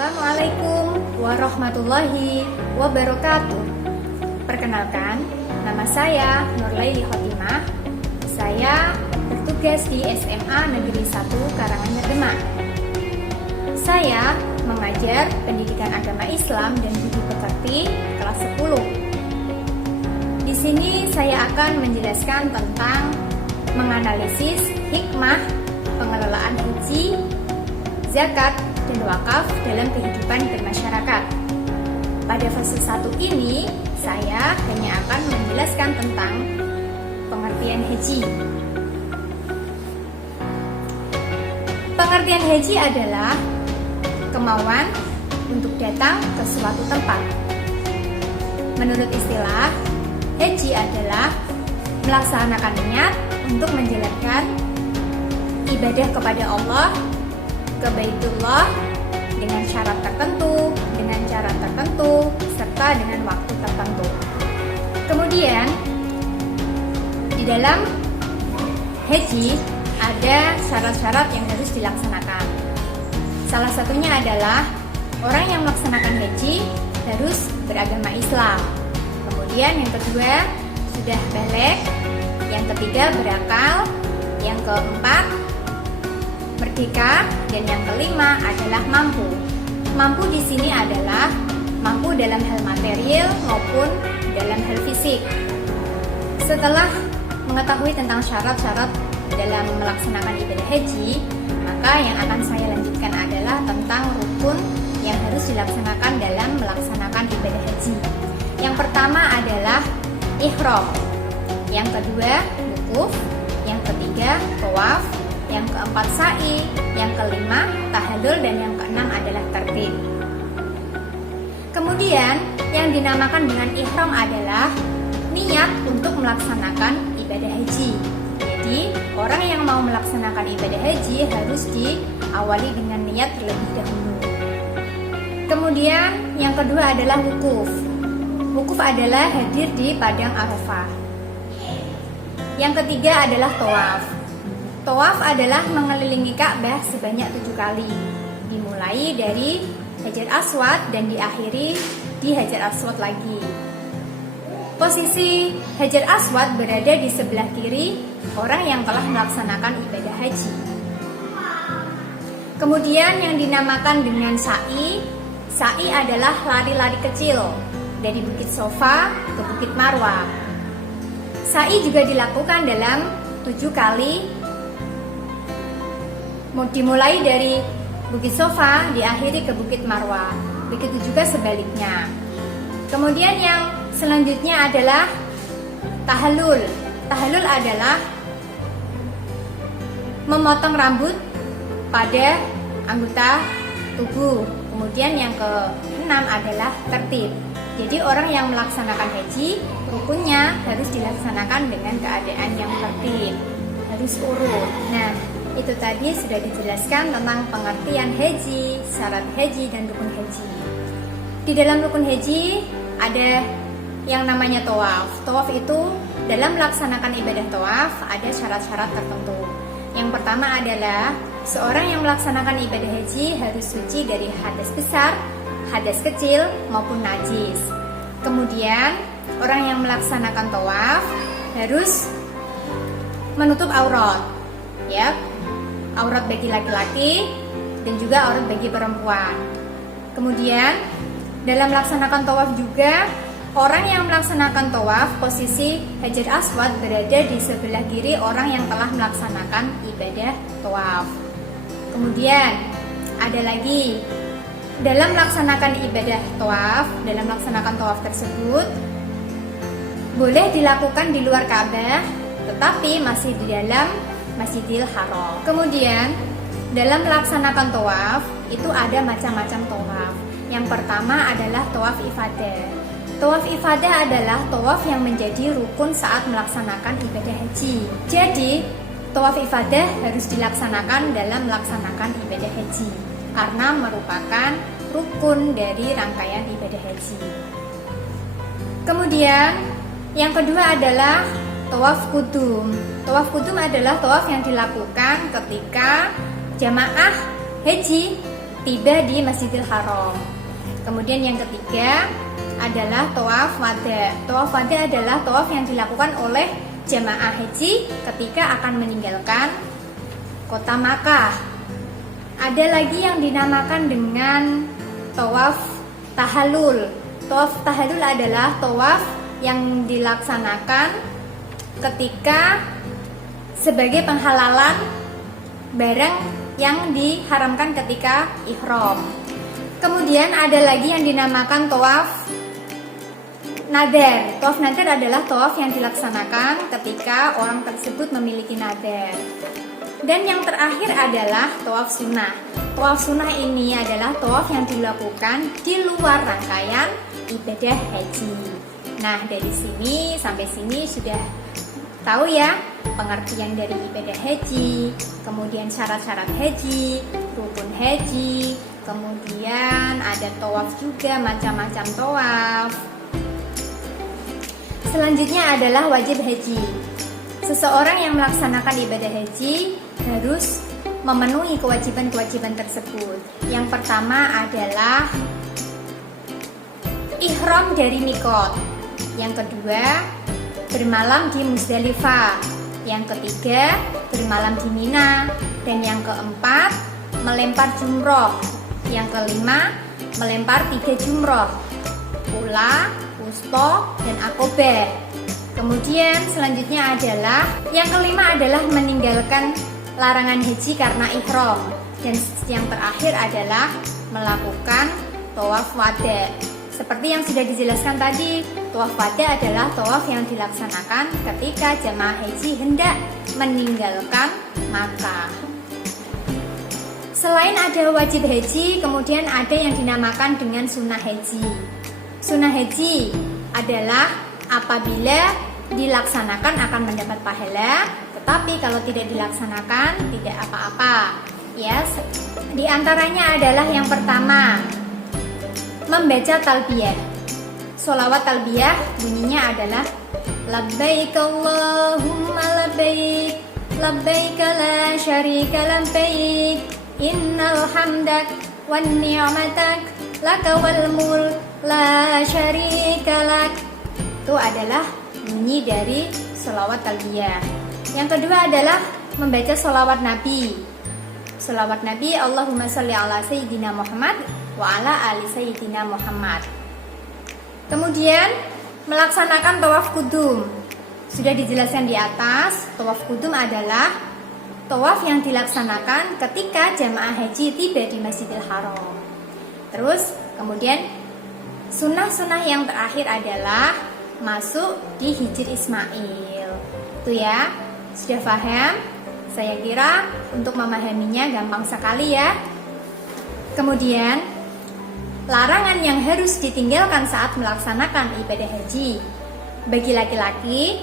Assalamualaikum warahmatullahi wabarakatuh. Perkenalkan, nama saya Nurlaili Khotimah. Saya bertugas di SMA Negeri 1 Karanganyar Demak. Saya mengajar pendidikan agama Islam dan budi pekerti kelas 10. Di sini saya akan menjelaskan tentang menganalisis hikmah pengelolaan haji, zakat, dan wakaf dalam kehidupan bermasyarakat. Pada fase 1 ini, saya hanya akan menjelaskan tentang pengertian haji. Pengertian haji adalah kemauan untuk datang ke suatu tempat. Menurut istilah, haji adalah melaksanakan niat untuk menjalankan ibadah kepada Allah ke Baitullah dengan syarat tertentu, dengan cara tertentu, serta dengan waktu tertentu. Kemudian, di dalam haji ada syarat-syarat yang harus dilaksanakan. Salah satunya adalah orang yang melaksanakan haji harus beragama Islam. Kemudian yang kedua, sudah baligh. Yang ketiga, berakal. Yang keempat, merdeka, dan yang kelima adalah mampu. Mampu di sini adalah mampu dalam hal material maupun dalam hal fisik. Setelah mengetahui tentang syarat-syarat dalam melaksanakan ibadah haji, maka yang akan saya lanjutkan adalah tentang rukun yang harus dilaksanakan dalam melaksanakan ibadah haji. Yang pertama adalah ihram, yang kedua wukuf, yang ketiga tawaf, yang keempat sa'i, yang kelima tahallul, dan yang keenam adalah tertib. Kemudian yang dinamakan dengan ihram adalah niat untuk melaksanakan ibadah haji. Jadi orang yang mau melaksanakan ibadah haji harus diawali dengan niat terlebih dahulu. Kemudian yang kedua adalah wukuf. Wukuf adalah hadir di padang Arafah. Yang ketiga adalah tawaf. Tawaf adalah mengelilingi Ka'bah sebanyak 7 kali, dimulai dari Hajar Aswad dan diakhiri di Hajar Aswad lagi. Posisi Hajar Aswad berada di sebelah kiri orang yang telah melaksanakan ibadah haji. Kemudian yang dinamakan dengan sa'i. Sa'i adalah lari-lari kecil dari Bukit Sofa ke Bukit Marwah. Sa'i juga dilakukan dalam 7 kali, dimulai dari Bukit Sofa, diakhiri ke Bukit Marwah. Begitu juga sebaliknya. Kemudian yang selanjutnya adalah tahallul. Tahallul adalah memotong rambut pada anggota tubuh. Kemudian yang keenam adalah tertib. Jadi orang yang melaksanakan haji, rukunnya harus dilaksanakan dengan keadaan yang tertib, harus urut. Nah, itu tadi sudah dijelaskan tentang pengertian haji, syarat haji, dan rukun haji. Di dalam rukun haji ada yang namanya tawaf. Tawaf itu dalam melaksanakan ibadah tawaf ada syarat-syarat tertentu. Yang pertama adalah seorang yang melaksanakan ibadah haji harus suci dari hadas besar, hadas kecil, maupun najis. Kemudian orang yang melaksanakan tawaf harus menutup aurat, ya, aurat bagi laki-laki dan juga aurat bagi perempuan. Kemudian dalam melaksanakan tawaf juga orang yang melaksanakan tawaf posisi Hajar Aswad berada di sebelah kiri orang yang telah melaksanakan ibadah tawaf. Kemudian ada lagi dalam melaksanakan ibadah tawaf, dalam melaksanakan tawaf tersebut boleh dilakukan di luar Ka'bah tetapi masih di dalam Masjidil Haram. Kemudian dalam melaksanakan tawaf itu ada macam-macam tawaf. Yang pertama adalah tawaf ifadah. Tawaf ifadah adalah tawaf yang menjadi rukun saat melaksanakan ibadah haji. Jadi tawaf ifadah harus dilaksanakan dalam melaksanakan ibadah haji karena merupakan rukun dari rangkaian ibadah haji. Kemudian yang kedua adalah tawaf kudum. Tawaf kudum adalah tawaf yang dilakukan ketika jamaah haji tiba di Masjidil Haram. Kemudian yang ketiga adalah tawaf wada. Tawaf wada adalah tawaf yang dilakukan oleh jamaah haji ketika akan meninggalkan kota Makkah. Ada lagi yang dinamakan dengan tawaf tahallul. Tawaf tahallul adalah tawaf yang dilaksanakan ketika sebagai penghalalan barang yang diharamkan ketika ihram. Kemudian ada lagi yang dinamakan tawaf nadar. Tawaf nadar adalah tawaf yang dilaksanakan ketika orang tersebut memiliki nadar. Dan yang terakhir adalah tawaf sunnah. Tawaf sunnah ini adalah tawaf yang dilakukan di luar rangkaian ibadah haji. Nah, dari sini sampai sini sudah tahu ya pengertian dari ibadah haji, kemudian syarat-syarat haji, rukun haji, kemudian ada tawaf juga, macam-macam tawaf. Selanjutnya adalah wajib haji. Seseorang yang melaksanakan ibadah haji harus memenuhi kewajiban-kewajiban tersebut. Yang pertama adalah ihram dari mikot. Yang kedua, bermalam di Muzdalifah. Yang ketiga, bermalam di Mina. Dan yang keempat, melempar jumroh. Yang kelima, melempar 3 jumroh, ula, wusto, dan akobah. Kemudian selanjutnya adalah yang kelima adalah meninggalkan larangan haji karena ihram. Dan yang terakhir adalah melakukan tawaf wada. Seperti yang sudah dijelaskan tadi, tawaf wada adalah tawaf yang dilaksanakan ketika jamaah haji hendak meninggalkan Makkah. Selain ada wajib haji, kemudian ada yang dinamakan dengan sunnah haji. Sunnah haji adalah apabila dilaksanakan akan mendapat pahala, tetapi kalau tidak dilaksanakan tidak apa-apa. Ya, di antaranya adalah yang pertama, membaca talbiyah. Sholawat talbiyah bunyinya adalah labbaik Allahumma labbaik, labbaik la syarika labbaik, innal hamdak wan ni'matak laka wal mulk la syarika lak. Itu adalah bunyi dari sholawat talbiyah. Yang kedua adalah membaca sholawat Nabi. Sholawat Nabi, Allahumma sholli ala sayyidina Muhammad wa ala ali sayyidina Muhammad. Kemudian melaksanakan tawaf kudum. Sudah dijelaskan di atas, tawaf kudum adalah tawaf yang dilaksanakan ketika jamaah haji tiba di Masjidil Haram. Terus kemudian sunnah-sunnah yang terakhir adalah masuk di Hijr Ismail. Itu ya, sudah paham? Saya kira untuk memahaminya gampang sekali ya. Kemudian larangan yang harus ditinggalkan saat melaksanakan ibadah haji. Bagi laki-laki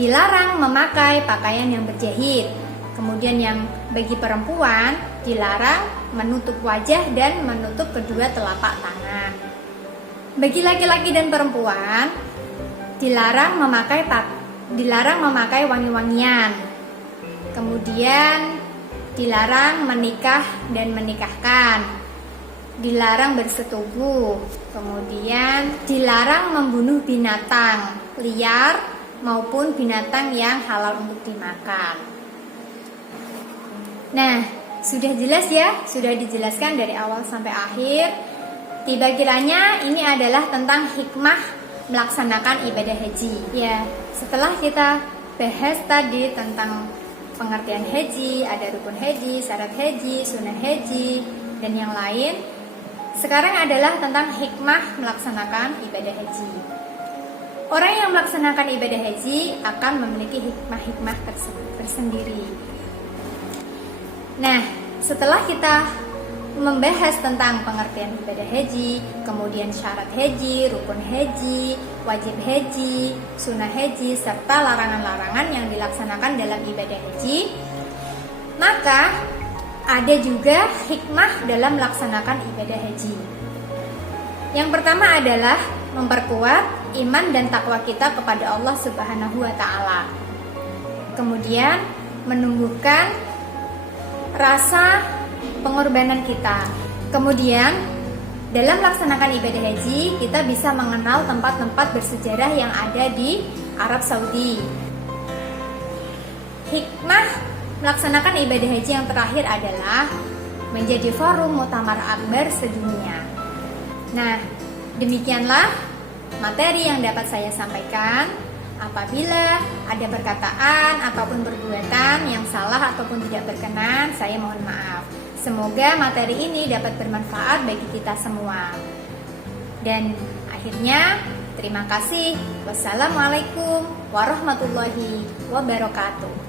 dilarang memakai pakaian yang berjahit. Kemudian yang bagi perempuan dilarang menutup wajah dan menutup kedua telapak tangan. Bagi laki-laki dan perempuan dilarang memakai wangi-wangian. Kemudian dilarang menikah dan menikahkan. Dilarang bersetubuh. Kemudian dilarang membunuh binatang liar maupun binatang yang halal untuk dimakan. Nah, sudah jelas ya, sudah dijelaskan dari awal sampai akhir. Tiba kiranya ini adalah tentang hikmah melaksanakan ibadah haji. Ya, setelah kita bahas tadi tentang pengertian haji, ada rukun haji, syarat haji, sunnah haji, dan yang lain. Sekarang adalah tentang hikmah melaksanakan ibadah haji. Orang yang melaksanakan ibadah haji akan memiliki hikmah-hikmah tersendiri. Nah, setelah kita membahas tentang pengertian ibadah haji, kemudian syarat haji, rukun haji, wajib haji, sunnah haji, serta larangan-larangan yang dilaksanakan dalam ibadah haji, maka ada juga hikmah dalam melaksanakan ibadah haji. Yang pertama adalah memperkuat iman dan takwa kita kepada Allah Subhanahu wa Ta'ala. Kemudian menumbuhkan rasa pengorbanan kita. Kemudian, dalam melaksanakan ibadah haji, kita bisa mengenal tempat-tempat bersejarah yang ada di Arab Saudi. Hikmah melaksanakan ibadah haji yang terakhir adalah menjadi forum muktamar akbar sedunia. Nah, demikianlah materi yang dapat saya sampaikan. Apabila ada perkataan ataupun perbuatan yang salah ataupun tidak berkenan, saya mohon maaf. Semoga materi ini dapat bermanfaat bagi kita semua. Dan akhirnya, terima kasih. Wassalamualaikum warahmatullahi wabarakatuh.